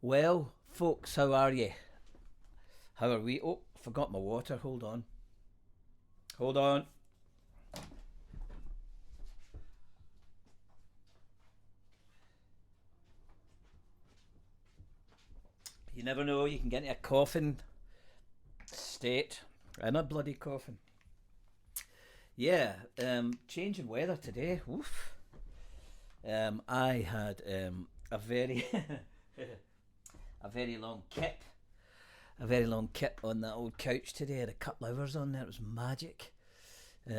Well, folks, how are you? How are we? Oh, forgot my water. Hold on. Hold on. You never know, you can get into a coughing state. In a bloody coffin. Yeah, changing weather today. Oof. I had a very a very long kip. A very long kip on that old couch today. I had a couple of hours on there. It was magic.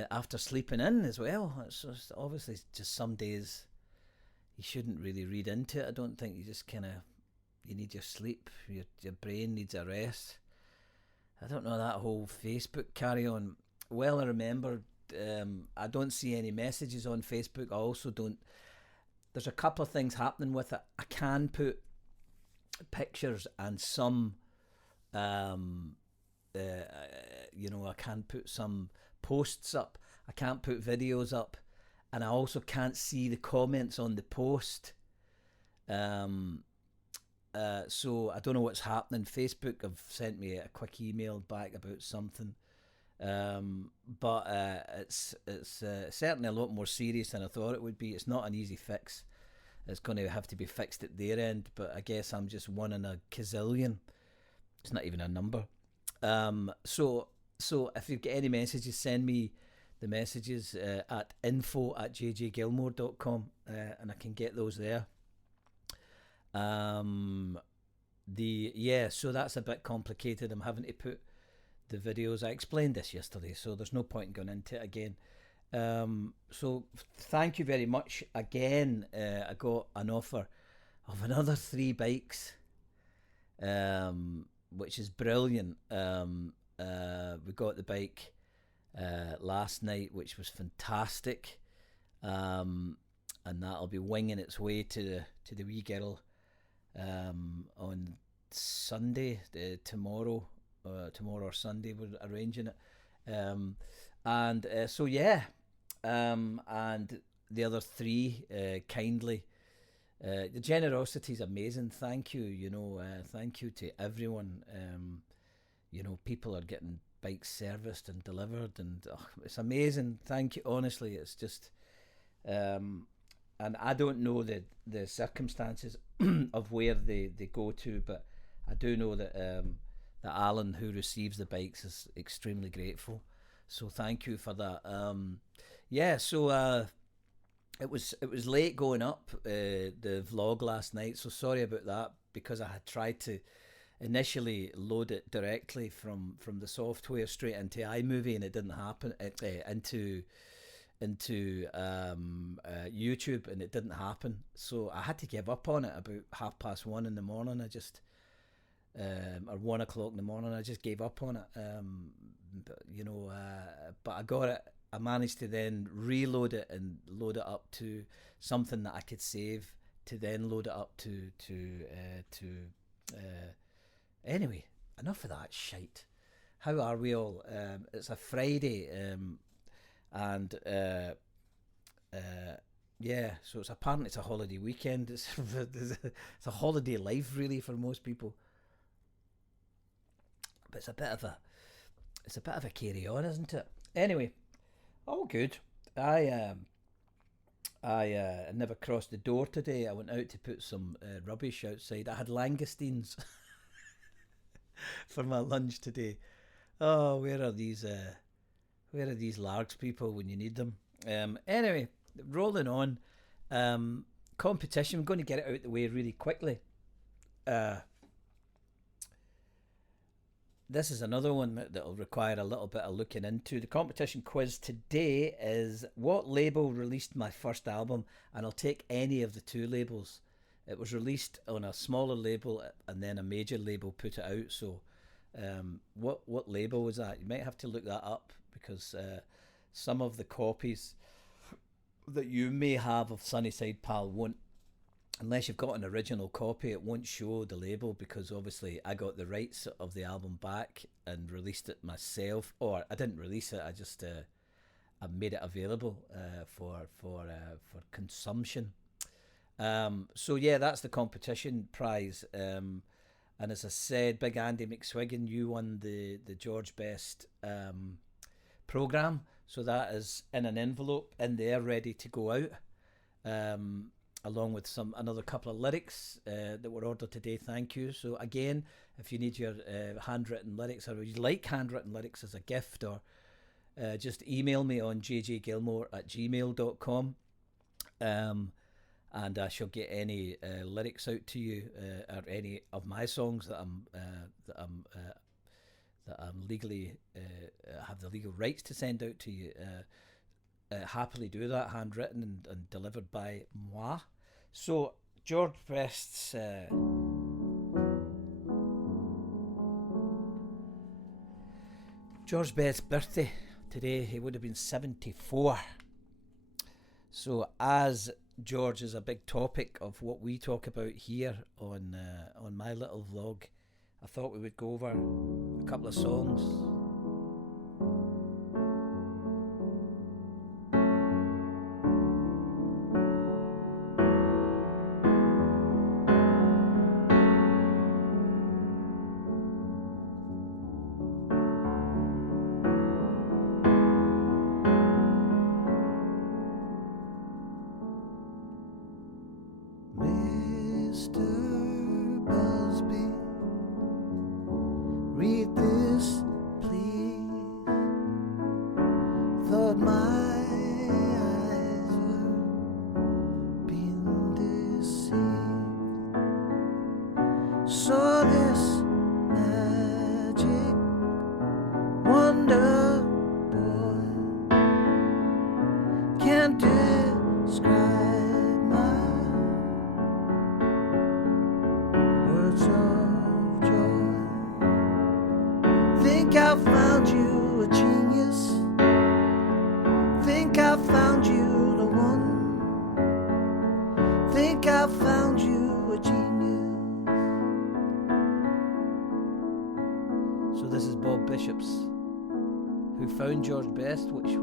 After sleeping in as well. It's just, obviously just some days you shouldn't really read into it. I don't think you just kind of you need your sleep. Your brain needs a rest. I don't know that whole Facebook carry on. Well, I remember. I don't see any messages on Facebook. I also don't. There's a couple of things happening with it. I can put pictures and some. Um, uh, I can put some posts up. I can't put videos up, and I also can't see the comments on the post. Um, so I don't know what's happening. Facebook have sent me a quick email back about something, but it's certainly a lot more serious than I thought it would be. It's not an easy fix. It's going to have to be fixed at their end, but I guess I'm just one in a gazillion. It's not even a number. So if you've got any messages, send me the messages at info@jjgilmore.com, and I can get those there. Um, so that's a bit complicated. I'm having to put the videos. I explained this yesterday, so there's no point in going into it again. So thank you very much again. I got an offer of another three bikes, which is brilliant. We got the bike last night, which was fantastic, and that'll be winging its way to the wee girl on Sunday, tomorrow or Sunday. We're arranging it, and so yeah, and the other three kindly. The generosity is amazing. Thank you. Thank you to everyone. People are getting bikes serviced and delivered, and it's amazing. Thank you. Honestly, it's just, and I don't know the circumstances of where they go to, but I do know that Alan, who receives the bikes, is extremely grateful. So thank you for that. Yeah. So it was late going up the vlog last night, so sorry about that because I had tried to initially load it directly from the software straight into iMovie and it didn't happen. Into YouTube and it didn't happen, so I had to give up on it about 1:30 in the morning. I just or 1 o'clock in the morning. I just gave up on it. But I got it. I managed to then reload it and load it up to something that I could save to then load it up to. Anyway, enough of that shite. How are we all? It's a Friday, and yeah, so apparently it's a holiday weekend. It's a holiday life really for most people, but it's a bit of a carry on, isn't it? Anyway, all good. I never crossed the door today. I went out to put some rubbish outside. I had langoustines for my lunch today. Oh, where are these larks people when you need them? Anyway, rolling on. Competition. I'm going to get it out the way really quickly. Uh, this is another one that'll require a little bit of looking into. The competition quiz today is what label released my first album, and I'll take any of the two labels. It was released on a smaller label, and then a major label put it out. So, what label was that? You might have to look that up because some of the copies that you may have of Sunnyside Pal won't, unless you've got an original copy, it won't show the label because obviously I got the rights of the album back and released it myself, or I didn't release it. I just I made it available for consumption. So yeah, that's the competition prize. And as I said, Big Andy McSwiggan, you won the George Best programme. So that is in an envelope in there, ready to go out, along with another couple of lyrics that were ordered today. Thank you. So again, if you need your handwritten lyrics, or you like handwritten lyrics as a gift, or just email me on jjgilmore@gmail.com. And I shall get any lyrics out to you, or any of my songs that I'm legally have the legal rights to send out to you. Happily do that, handwritten and delivered by moi. So George Best's birthday today. He would have been 74. So as George is a big topic of what we talk about here on my little vlog, I thought we would go over a couple of songs. Read this, please. Thought my eyes were being deceived. Saw this magic wonder boy. Can't describe my words of joy. Think I found you a genius. Think I found you the one. Think I found you a genius. So this is Bob Bishop's Who Found George Best, which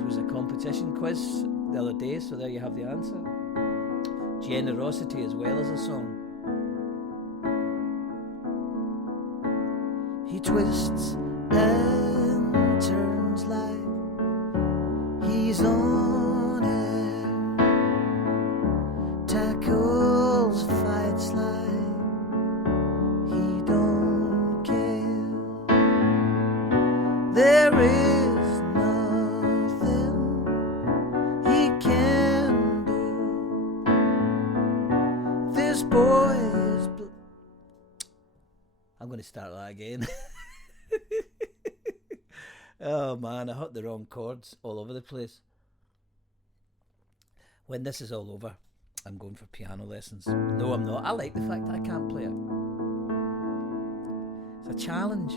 was a competition quiz the other day, so there you have the answer. Generosity as well as a song. He twists and turns like he's on air, tackles fights like he don't care. There is nothing he can do. This boy is I'm going to start that again. Oh man, I hit the wrong chords all over the place. When this is all over, I'm going for piano lessons. No, I'm not. I like the fact that I can't play it. It's a challenge.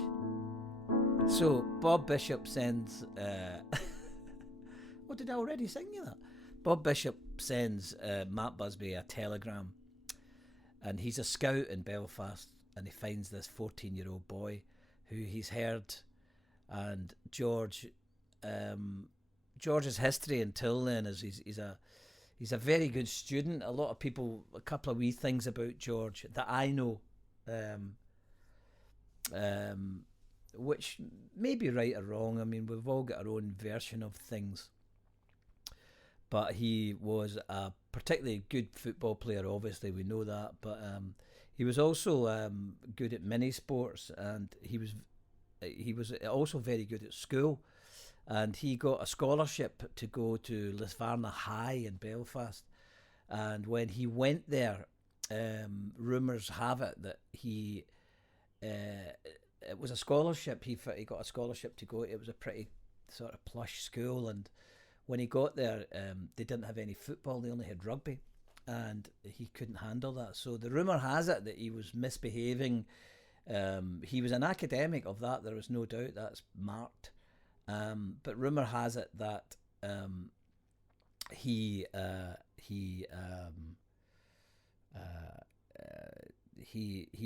So, Bob Bishop sends... What, did I already sing you that? Bob Bishop sends Matt Busby a telegram. And he's a scout in Belfast. And he finds this 14-year-old boy who he's heard. And George's history until then is he's a very good student. A lot of people, a couple of wee things about George that I know, which may be right or wrong. I mean, we've all got our own version of things. But he was a particularly good football player, obviously, we know that. But he was also good at mini sports, and he was also very good at school. And he got a scholarship to go to Lisvarna High in Belfast. And when he went there, rumours have it that it was a scholarship. He got a scholarship to go. It was a pretty sort of plush school, and when he got there, they didn't have any football. They only had rugby, and he couldn't handle that. So the rumour has it that he was misbehaving. He was an academic of that. There is no doubt that's marked. But rumour has it that he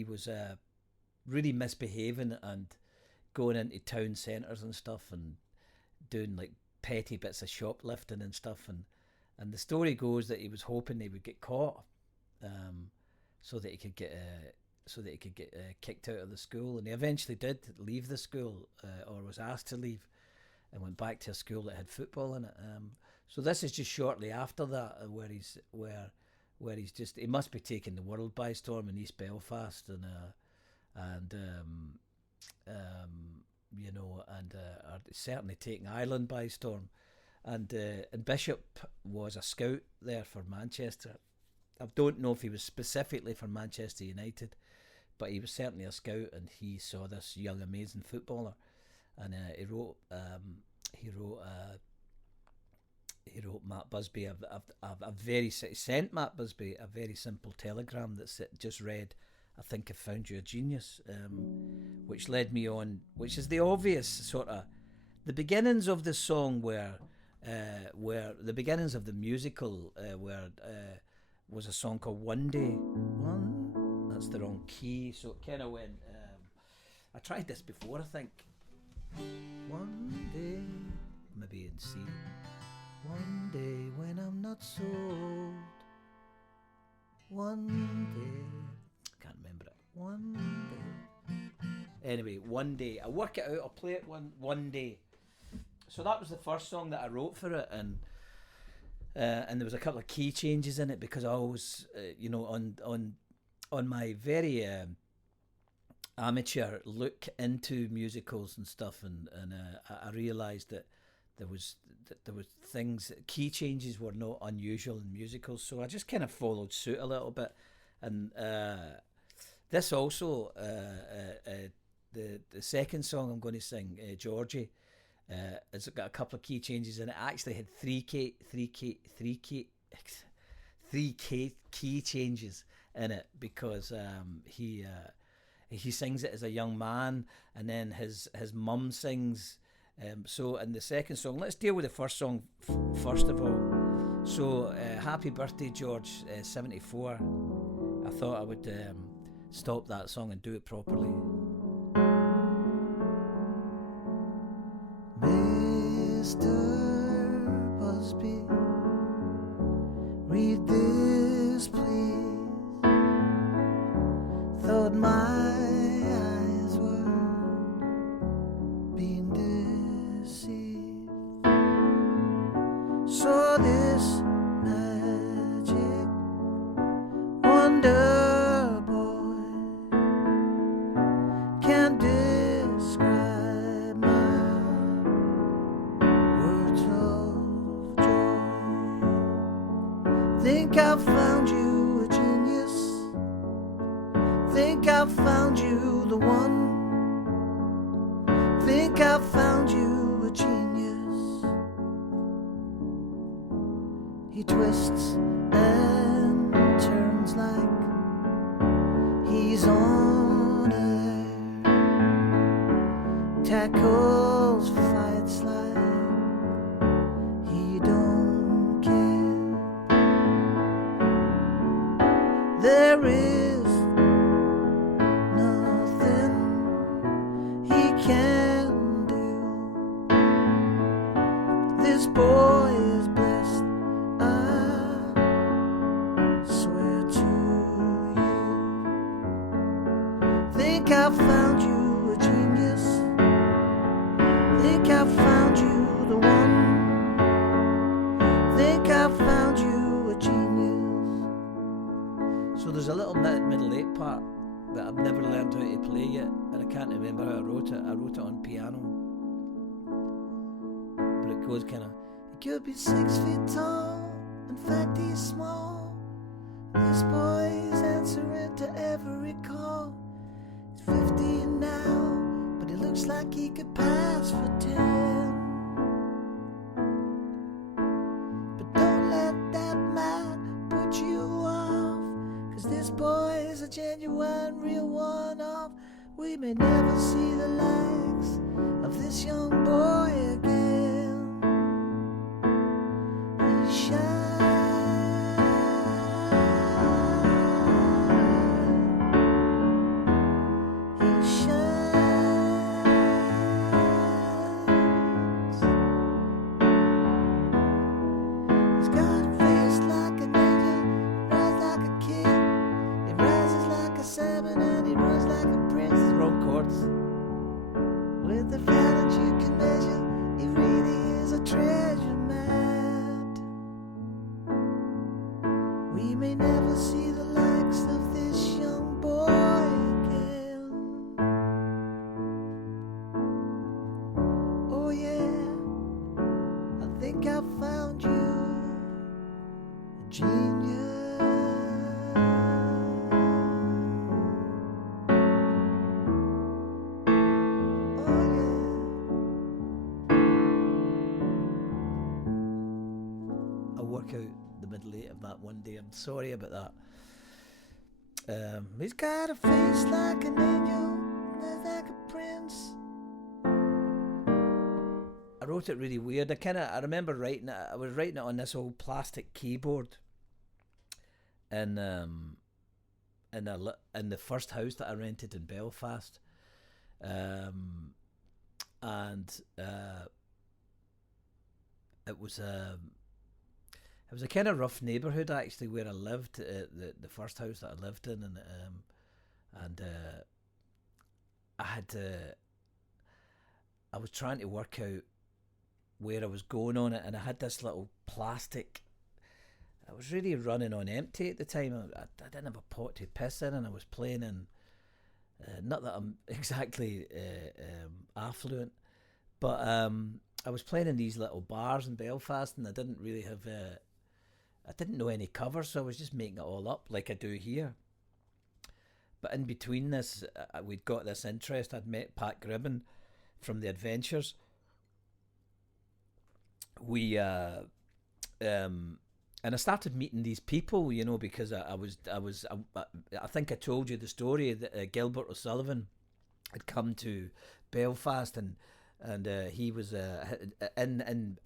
was really misbehaving and going into town centres and stuff and doing like petty bits of shoplifting and stuff, And the story goes that he was hoping they would get caught, so that he could get kicked out of the school. And he eventually did leave the school, or was asked to leave, and went back to a school that had football in it. So this is just shortly after that, where he's just, he must be taking the world by storm in East Belfast, and are certainly taking Ireland by storm. And Bishop was a scout there for Manchester. I don't know if he was specifically for Manchester United, but he was certainly a scout, and he saw this young, amazing footballer, and he wrote Matt Busby sent Matt Busby a very simple telegram that just read, "I think I've found you a genius," which led me on, which is the obvious sort of the beginnings of the song, where the beginnings of the musical, was a song called "One Day." That's the wrong key, so it kind of went. I tried this before, I think. One day, maybe in C. One day when I'm not so old. One day, can't remember it. One day. Anyway, one day. I'll work it out. I'll play it one day. So that was the first song that I wrote for it, and there was a couple of key changes in it, because I always, on my very amateur look into musicals and stuff, and I realised that there was things, key changes were not unusual in musicals, so I just kind of followed suit a little bit. And this also, the second song I'm going to sing, Georgie, it's got a couple of key changes in it. It actually had three key changes in it, because he sings it as a young man, and then his mum sings. So in the second song, let's deal with the first song first of all. So Happy Birthday George, 74. I thought I would stop that song and do it properly. Mr. Busby, read this please. Thought my eyes were being deceived. Saw this magic wonder boy, can't describe my words of joy. Think I found you a genius. Think I found you the one. Think I found you a genius. He twists and turns like he's on air, tackles fights like he don't care. There is nothing he can do. This boy is blessed, I swear to you. Think I found you a genius. Think I found you the one. Think I found you a genius. So there's a little middle eight part that I've never learned how to play yet, and I can't remember how I wrote it. I wrote it on piano, but it goes kind of, he could be 6 feet tall, in fact he's small. This boy's answering to every call. He's 15 now, but he looks like he could pass for 10. But don't let that man put you off, 'cause this boy is a genuine, real one-off. We may never see the likes of this young boy again. He shines. He shines. He's got with the balance you can measure. It really is a treasure map. We may never see the likes of this young boy again. Oh yeah, I think I found you, a genius. Out the middle eight of that one day. I'm sorry about that. He's got a face like an angel, like a prince. I wrote it really weird. I remember writing it. I was writing it on this old plastic keyboard in the first house that I rented in Belfast, and it was a kind of rough neighbourhood actually where I lived, the first house that I lived in, and I was trying to work out where I was going on it, and I had this little plastic. I was really running on empty at the time. I didn't have a pot to piss in, and I was playing in. Not that I'm exactly affluent, but I was playing in these little bars in Belfast, and I didn't really have. I didn't know any covers, so I was just making it all up like I do here. But in between this, we'd got this interest. I'd met Pat Gribben from the Adventures. And I started meeting these people, you know, because I think I told you the story that Gilbert O'Sullivan had come to Belfast, and he was in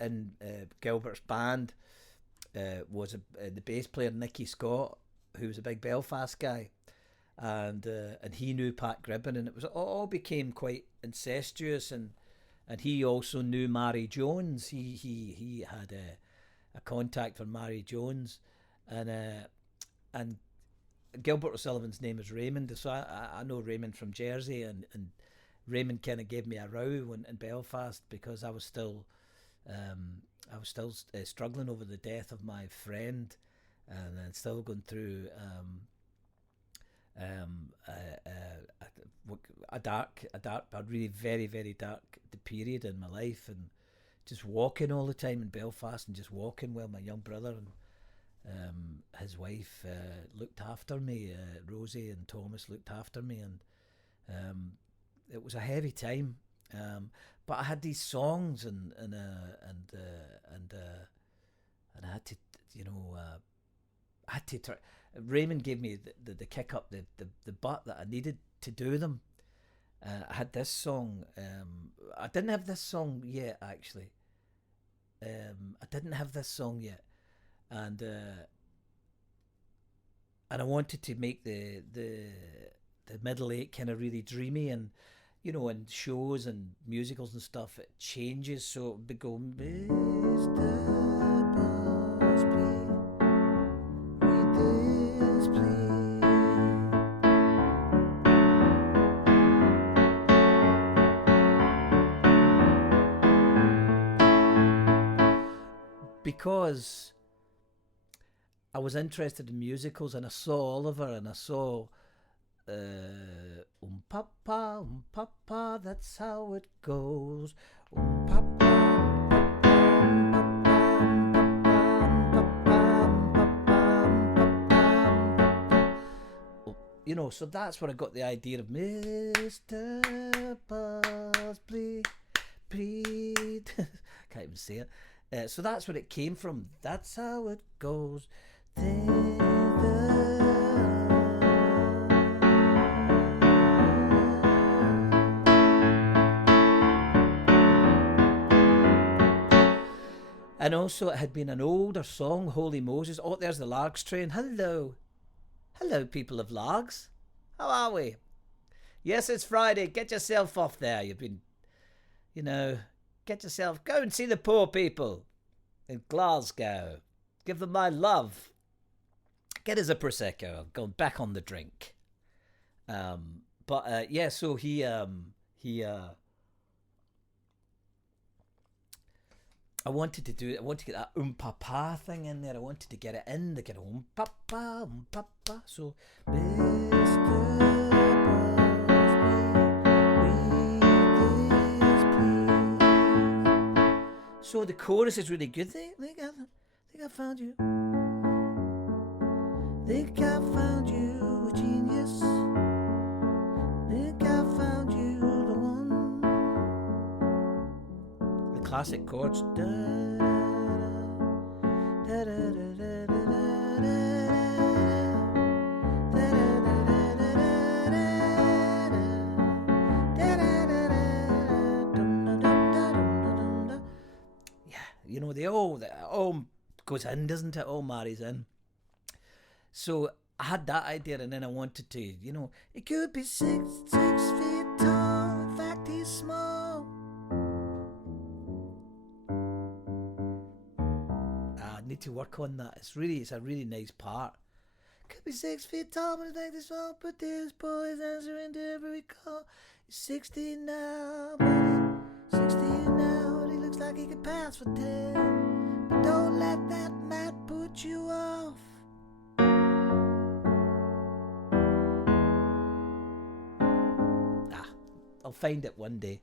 Gilbert's band. Was the bass player Nicky Scott, who was a big Belfast guy, and he knew Pat Gribben, and it was all became quite incestuous, and he also knew Mary Jones. He had a contact for Mary Jones, and Gilbert O'Sullivan's name is Raymond, so I know Raymond from Jersey, and Raymond kind of gave me a row in Belfast because I was still struggling over the death of my friend, and still going through a really very, very dark period in my life, and just walking all the time in Belfast, and just walking while my young brother and his wife looked after me. Rosie and Thomas looked after me, and it was a heavy time. But I had these songs, and I had to, you know, I had to try. Raymond gave me the kick up the butt that I needed to do them. I had this song. I didn't have this song yet, actually. I didn't have this song yet, and I wanted to make the middle eight kind of really dreamy, and you know, in shows and musicals and stuff, it changes. So it would go, Mr. Busby, read this, please. Because I was interested in musicals, and I saw Oliver, and I saw papa, that's how it goes. Papa, you know, so that's where I got the idea of Mr. Busby, please. Can't even say it. So that's where it came from. That's how it goes. And also it had been an older song, Holy Moses. Oh, there's the Largs train. Hello. Hello, people of Largs. How are we? Yes, it's Friday. Get yourself off there. You've been, you know, get yourself, go and see the poor people in Glasgow. Give them my love. Get us a Prosecco. I'm going back on the drink. But yeah, so he I wanted to do it. I wanted to get that papa thing in there. I wanted to get it in. To get papa, papa. So, Mr. So the chorus is really good. Think I found you. Think I found you a genius. Think I found you the one. The classic chords. Da, da, da, da, da, da, da. Yeah, you know, they all goes in, doesn't it? All marries in. So I had that idea, and then I wanted to, you know, it could be 6 feet tall. In fact, he's small. I need to work on that. It's a really nice part. Could be 6 feet tall, but in fact, he's small. But this boy's answering to every call. He's 16 now, but he's 16 now, and he looks like he could pass for 10. But don't let that mat put you off. I'll find it one day.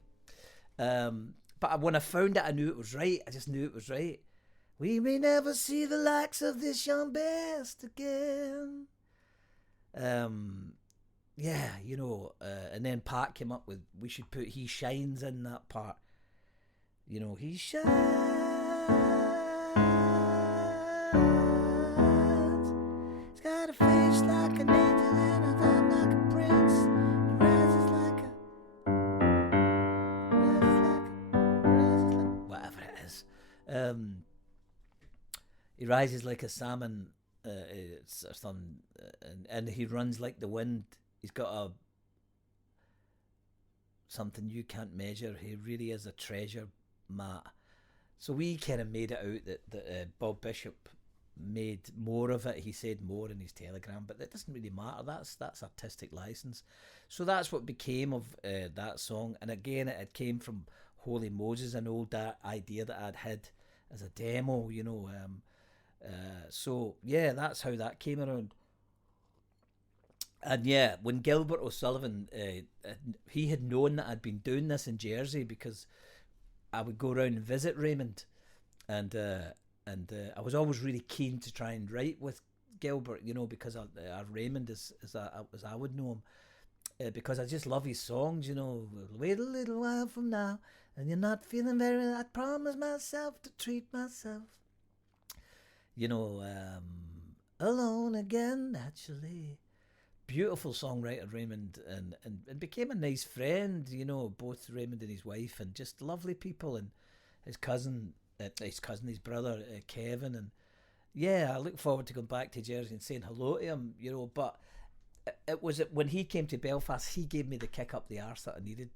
But when I found it, I knew it was right. I just knew it was right. We may never see the likes of this young best again. Yeah, you know, and then Pat came up with, we should put he shines in that part. You know, he shines. He's got a face like an angel and a thumb like a prince. He rises like whatever it is. He rises like a salmon, or something, and he runs like the wind. He's got something you can't measure. He really is a treasure, Matt. So we kind of made it out that Bob Bishop made more of it. He said more in his telegram, but that doesn't really matter. That's artistic license. So that's what became of that song. And again, it came from Holy Moses, an old idea that I'd had as a demo, you know. So yeah, that's how that came around. And yeah, when Gilbert O'Sullivan, he had known that I'd been doing this in Jersey, because I would go around and visit Raymond, and I was always really keen to try and write with Gilbert, you know, because Raymond as I would know him, because I just love his songs, you know. Wait a little while from now, and you're not feeling very. I promise myself to treat myself. You know, alone again, naturally. Beautiful songwriter, Raymond, and became a nice friend, you know, both Raymond and his wife, and just lovely people, and his brother, Kevin, and yeah, I look forward to going back to Jersey and saying hello to him, you know. But it was when he came to Belfast, he gave me the kick up the arse that I needed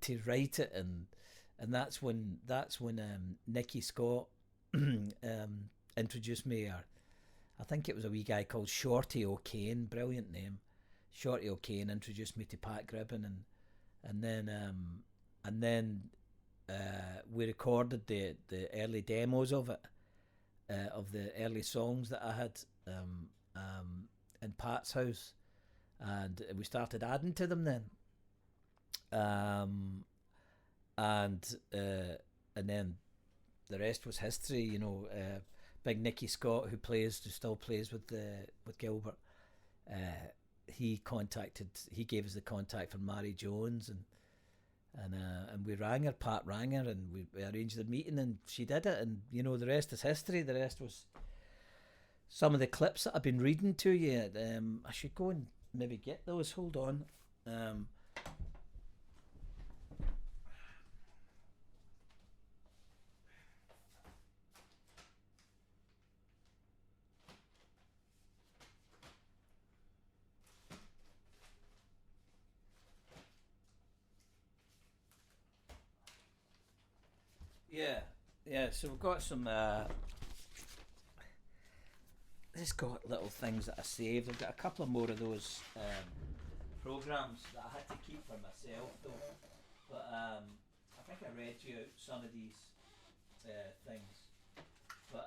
to write it, and that's when Nicky Scott introduced me, or I think it was a wee guy called Shorty O'Kane, brilliant name. Shorty O'Kane introduced me to Pat Gribbon, and then we recorded the early demos of it, of the early songs that I had in Pat's house, and we started adding to them then, and then the rest was history, you know. Big Nicky Scott, who still plays with Gilbert, he gave us the contact for Mary Jones, and we rang her, Pat rang her, and we arranged the meeting, and she did it, and you know, the rest is history. The rest was some of the clips that I've been reading to you. I should go and maybe get those. Hold on. Yeah, so we've got some just got little things that I saved. I've got a couple of more of those programmes that I had to keep for myself though. But I think I read you out some of these things. But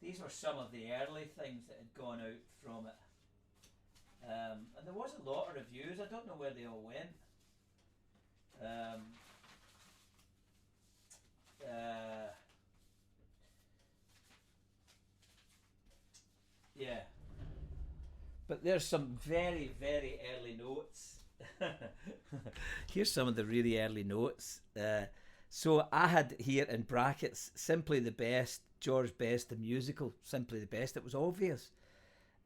these were some of the early things that had gone out from it. And there was a lot of reviews. I don't know where they all went. Yeah. But there's some very, very early notes. Here's some of the really early notes. So I had here in brackets, Simply the Best, George Best, the musical, Simply the Best. It was obvious.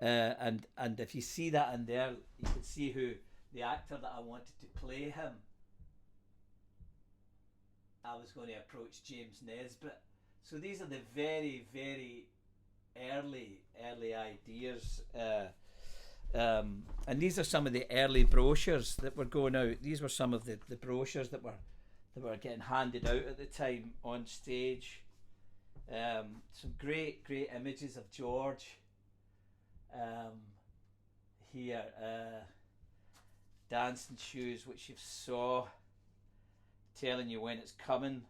And if you see that in there, you can see who the actor that I wanted to play him. I was going to approach James Nesbitt. So these are the very, very early ideas. And these are some of the early brochures that were going out. These were some of the brochures that were getting handed out at the time on stage. Some great images of George. Here, dancing shoes, which you saw, telling you when it's coming.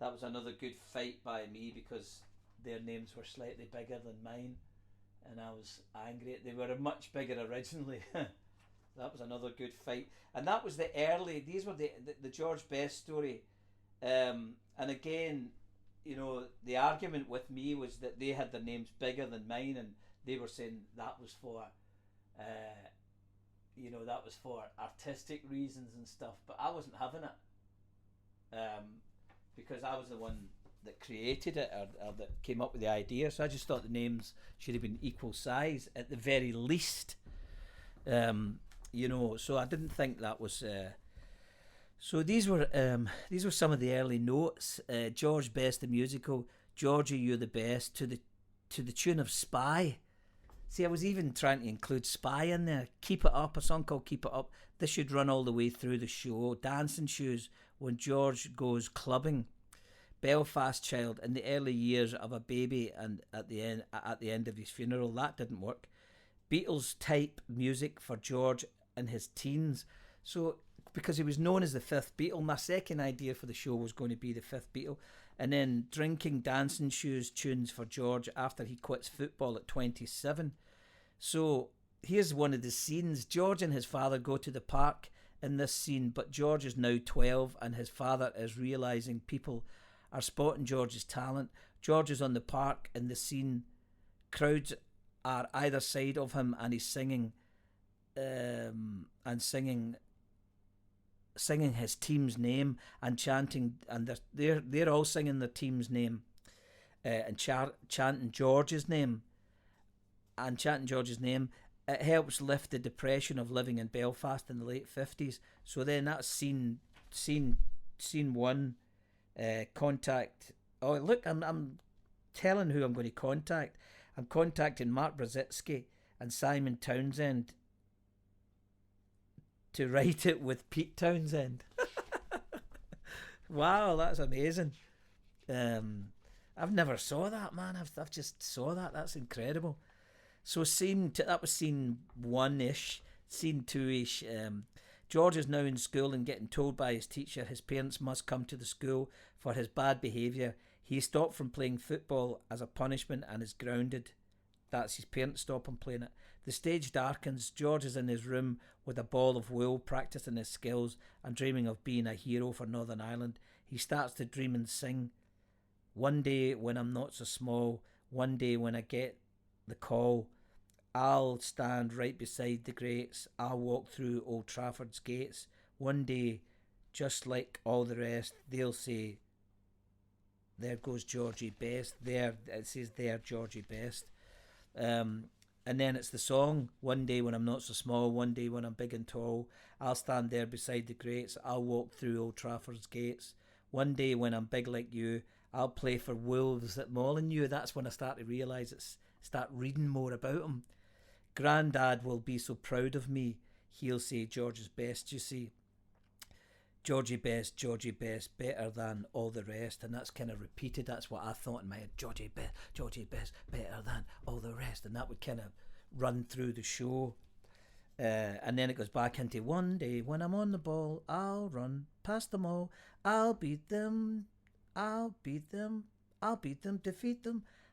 That was another good fight by me because their names were slightly bigger than mine, and I was angry. They were much bigger originally. That was another good fight, and that was the early. These were the George Best story, and again, you know, the argument with me was that they had their names bigger than mine, and they were saying that was for, that was for artistic reasons and stuff. But I wasn't having it, because I was the one that created it or that came up with the idea. So I just thought the names should have been equal size at the very least. So I didn't think that was. So these were some of the early notes. George Best the musical, Georgie you're the best, to the tune of Spy. See, I was even trying to include Spy in there. Keep It Up, a song called Keep It Up. This should run all the way through the show. Dancing Shoes, when George goes clubbing. Belfast Child, in the early years of a baby, and at the end of his funeral. That didn't work. Beatles type music for George in his teens. So because he was known as the fifth Beatle, my second idea for the show was going to be the fifth Beatle. And then Drinking Dancing Shoes tunes for George after he quits football at 27. So here's one of the scenes. George and his father go to the park in this scene, but George is now 12 and his father is realising people are spotting George's talent. George is on the park in the scene. Crowds are either side of him and he's singing his team's name and chanting, and they're all singing their team's name and chanting George's name. It helps lift the depression of living in Belfast in the late 50s. So then that's scene one. Contact. Oh look, I'm telling who I'm going to contact. I'm contacting Mark Brzezinski and Simon Townsend to write it with Pete Townsend. Wow, that's amazing. I've never saw that, man. I've just saw that. That's incredible. So that was scene one-ish. Scene two-ish. George is now in school and getting told by his teacher his parents must come to the school for his bad behaviour. He stopped from playing football as a punishment and is grounded. That's his parents stop him playing it. The stage darkens. George is in his room with a ball of wool, practising his skills and dreaming of being a hero for Northern Ireland. He starts to dream and sing. One day when I'm not so small, one day when I get the call, I'll stand right beside the greats. I'll walk through Old Trafford's gates. One day, just like all the rest, they'll say, there goes Georgie Best. There, it says there, Georgie Best. And then it's the song, one day when I'm not so small, one day when I'm big and tall, I'll stand there beside the greats. I'll walk through Old Trafford's gates. One day when I'm big like you, I'll play for Wolves at Molyneux. That's when I start to realise start reading more about him. Grandad will be so proud of me. He'll say George's best, you see. Georgie best, better than all the rest, and that's kind of repeated. That's what I thought in my head. Georgie best, better than all the rest, and that would kind of run through the show. And then it goes back into one day when I'm on the ball, I'll run past them all. I'll beat them, defeat them.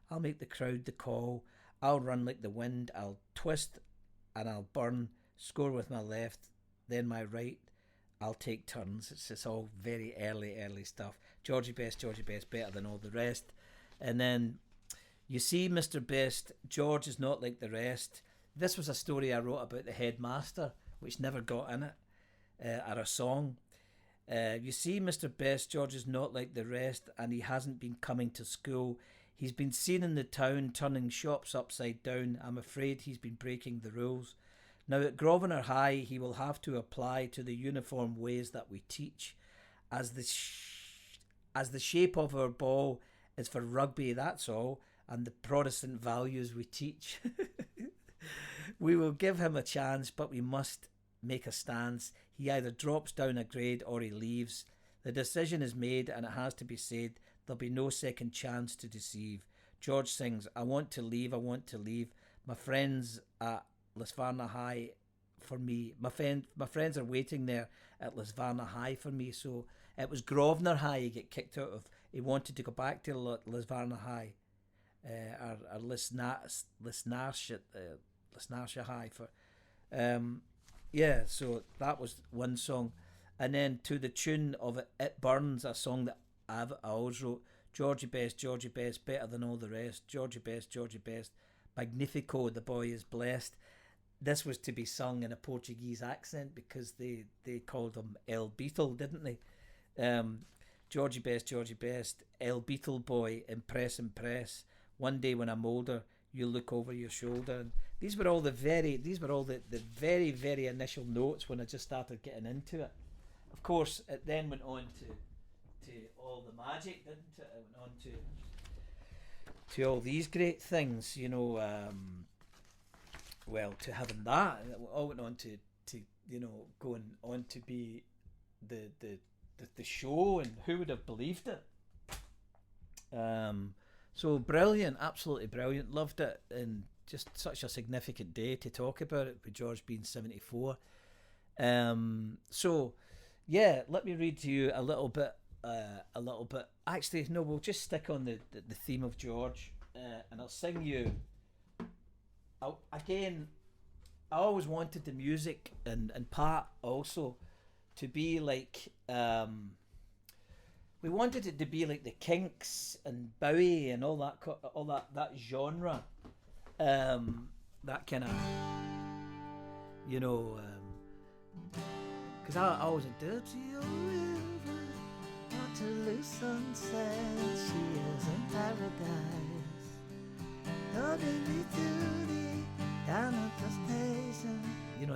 I'll make the crowd the call. I'll run like the wind. I'll twist and I'll burn. Score with my left, then my right. I'll take turns. It's just all very early stuff. Georgie best, better than all the rest. And then you see, Mr. Best, George is not like the rest. This was a story I wrote about the headmaster, which never got in it, or a song. You see, Mr. Best, George is not like the rest, and he hasn't been coming to school. He's been seen in the town turning shops upside down. I'm afraid he's been breaking the rules. Now at Grosvenor High, he will have to apply to the uniform ways that we teach. As the shape of our ball is for rugby, that's all, and the Protestant values we teach. We will give him a chance, but we must make a stance. He either drops down a grade or he leaves. The decision is made, and it has to be said. There'll be no second chance to deceive. George sings, I want to leave. My friends at Lisvarna High for me. My friends are waiting there at Lisvarna High for me. So it was Grosvenor High he get kicked out of. He wanted to go back to Lisvarna High, or Lisnarshire High for. So that was one song, and then to the tune of It Burns, a song that I always wrote. Georgie best, better than all the rest. Georgie best, magnifico, the boy is blessed. This was to be sung in a Portuguese accent because they called him El Beetle, didn't they? Georgie best, El Beetle boy, impress. One day when I'm older, you look over your shoulder. And these were all the very very initial notes when I just started getting into it. Of course, it then went on to all the magic, didn't it? It went on to all these great things, to having that, it all went on to going on to be the show, and who would have believed it? So brilliant, absolutely brilliant, loved it, and just such a significant day to talk about it with George being 74. So yeah, let me read to you a little bit. Actually, no, we'll just stick on the theme of George, and I'll sing you. I always wanted the music and Pat also to be like. We wanted it to be like the Kinks and Bowie and all that genre, that kind of, because I always a dirty old river, Waterloo sunset, she is in paradise. Holding me to the down at the station,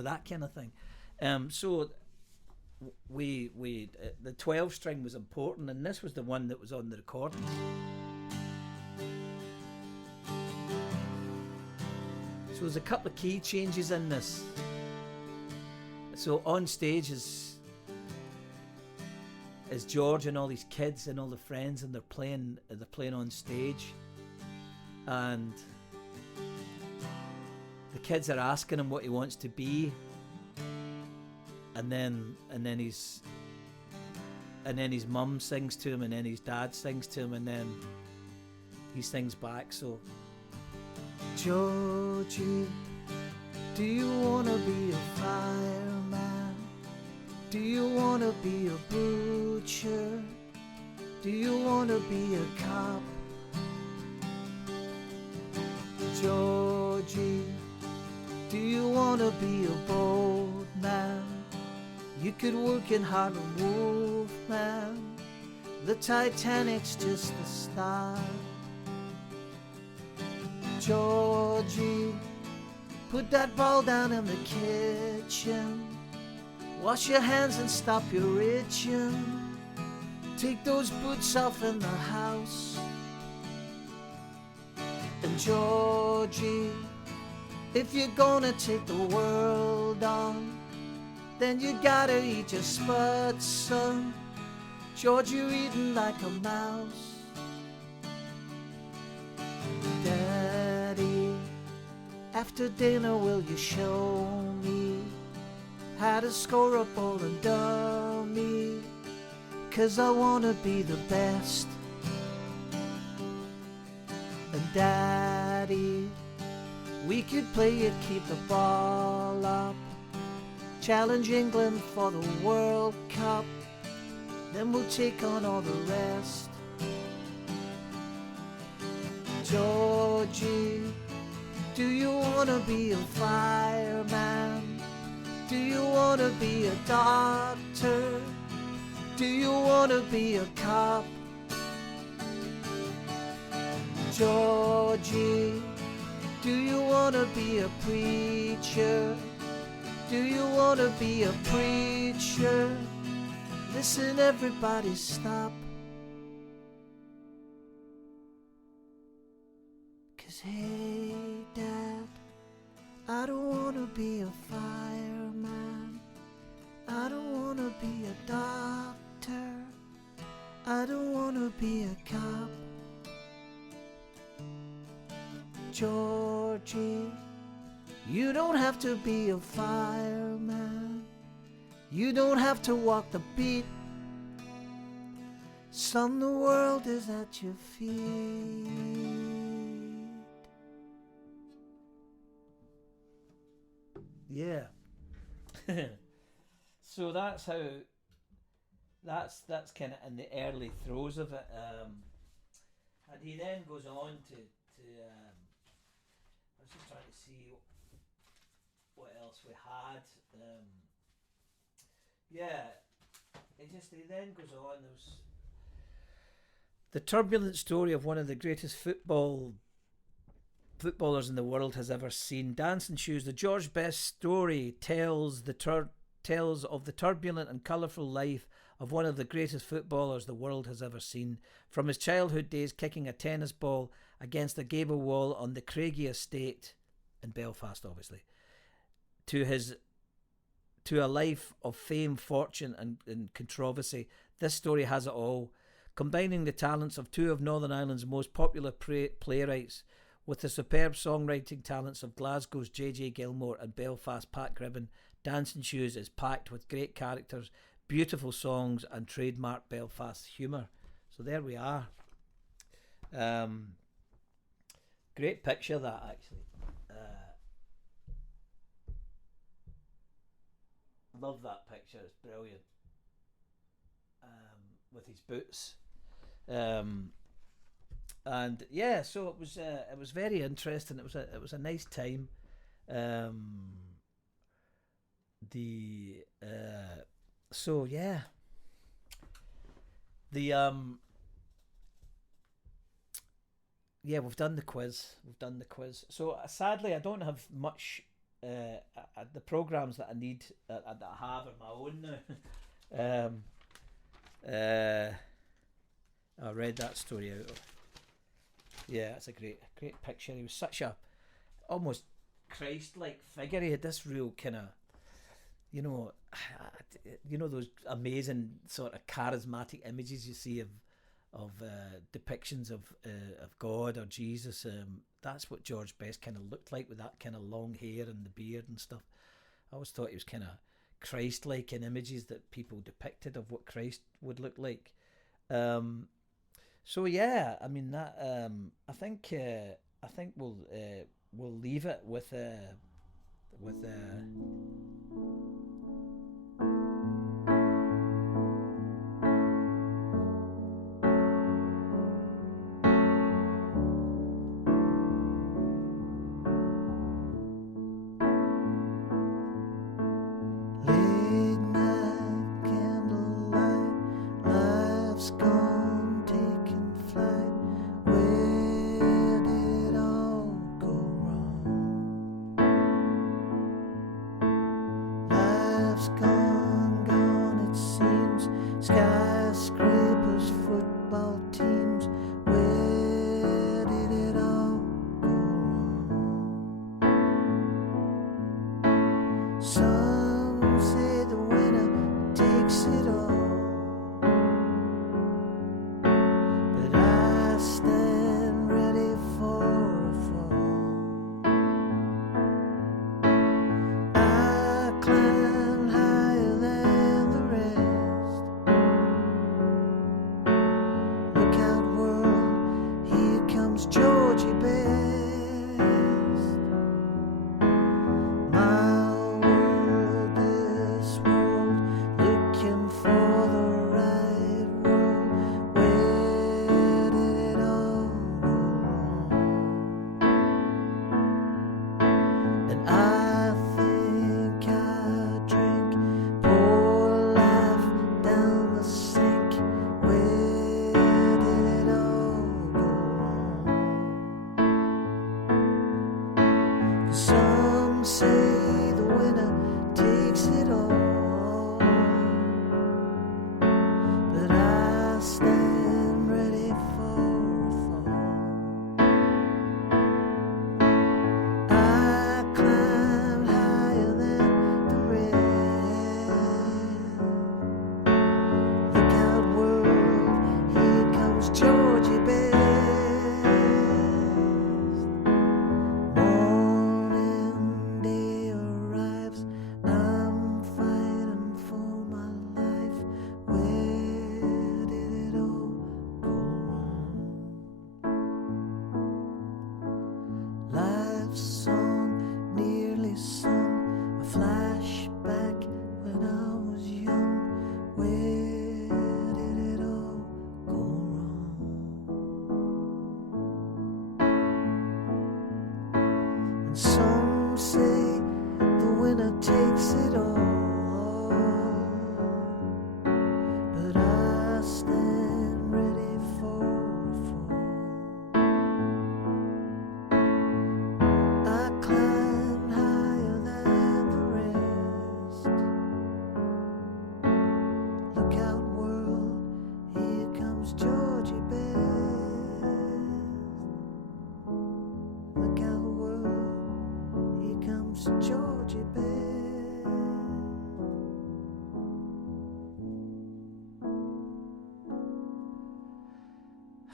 that kind of thing. So we the 12 string was important, and this was the one that was on the recording. So there's a couple of key changes in this. So on stage is George and all these kids and all the friends, and they're playing on stage, and the kids are asking him what he wants to be. And then his mum sings to him, and then his dad sings to him, and then he sings back. So, Georgie, do you wanna be a fireman? Do you wanna be a butcher? Do you wanna be a cop? Georgie, do you wanna be a bold man? You could work in Harlem Wolf, man. The Titanic's just the start. Georgie, put that ball down in the kitchen. Wash your hands and stop your itching. Take those boots off in the house. And Georgie, if you're gonna take the world on, then you gotta eat your spuds, son. George, you eating like a mouse. Daddy, after dinner will you show me how to score a ball and dummy? 'Cause I wanna be the best. And Daddy, we could play it, keep the ball up, challenge England for the World Cup, then we'll take on all the rest. Georgie, do you wanna be a fireman? Do you wanna be a doctor? Do you wanna be a cop? Georgie, do you wanna be a preacher? Do you wanna be a preacher? Listen, everybody, stop. 'Cause hey, Dad, I don't wanna be a fireman. I don't wanna be a doctor. I don't wanna be a cop. Georgie, you don't have to be a fireman. You don't have to walk the beat. Son, the world is at your feet. Yeah. So that's how. That's kind of in the early throes of it. And he then goes on to I was just trying to see what else we had. He then goes on. There's the turbulent story of one of the greatest footballers in the world has ever seen. Dancing Shoes, the George Best story tells of the turbulent and colourful life of one of the greatest footballers the world has ever seen. From his childhood days kicking a tennis ball against the gable wall on the Craigie estate in Belfast, obviously, to a life of fame, fortune and controversy. This story has it all, combining the talents of two of Northern Ireland's most popular playwrights with the superb songwriting talents of Glasgow's J.J. Gilmore and Belfast's Pat Gribben. Dancing Shoes is packed with great characters, beautiful songs and trademark Belfast humour. So there we are. Great picture that, actually. Love that picture, it's brilliant. With his boots. And yeah, so it was very interesting. It was a nice time. So yeah, we've done the quiz. So sadly, I don't have much. The programs that I need that I have are my own now. I read that story out. Yeah, it's a great picture. He was such a almost Christ-like figure. He had this real kind of, those amazing sort of charismatic images you see of depictions of God or Jesus. That's what George Best kind of looked like, with that kind of long hair and the beard and stuff. I always thought he was kind of Christ-like in images that people depicted of what Christ would look like. So yeah, I mean that. I think we'll leave it with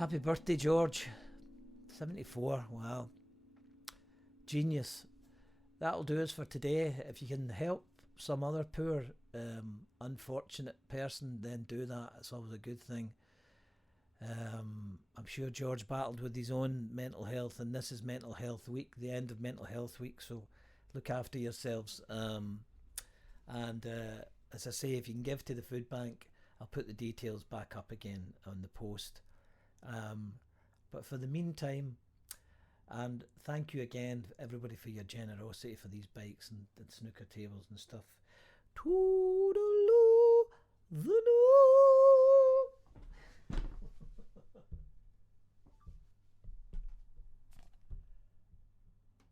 Happy birthday, George. 74. Wow. Genius. That'll do us for today. If you can help some other poor, unfortunate person, then do that. It's always a good thing. I'm sure George battled with his own mental health, and this is Mental Health Week, the end of Mental Health Week, so look after yourselves. And as I say, if you can give to the food bank, I'll put the details back up again on the post. But for the meantime, and thank you again, everybody, for your generosity for these bikes and snooker tables and stuff. Toodaloo, the